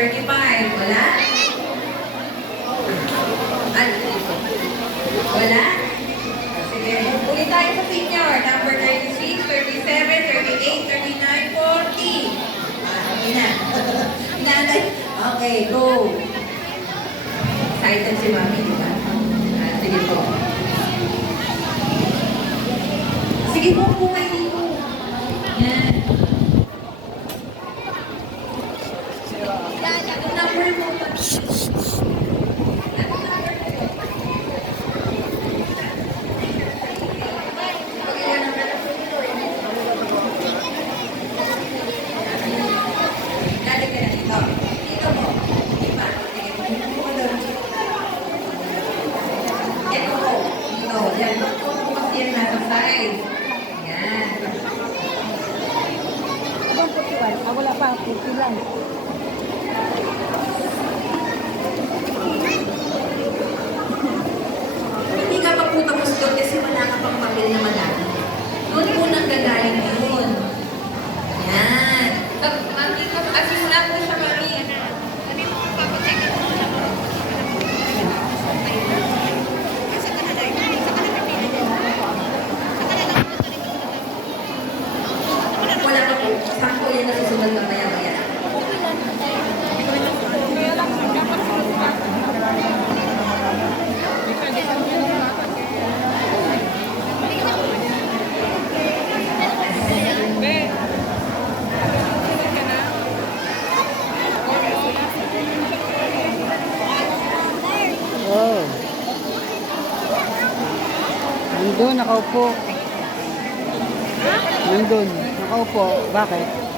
35. Wala? At, wala? Sige, ulit tayo sa senior. Number 36, 37, 38, 39, 40. Okay na. Nanay. Okay, go. Excited si Mami, di ba? Sige po. Sige po, bukay dito. Yan. Ang number mo. Yan, bukas yan nasa side. Yan. Abang 41. Ah, wala pa. 40 lang. Hindi ka pa po tapos doon kasi wala ka pang papel na madami. Doon po nang gagaling yun. Yan. Simula ko siya, Mami. Wala ka po. Sakto yan na susunod na maya-maya. Oh. Nandun, nakaupo. Nandun, nakaupo. Bakit?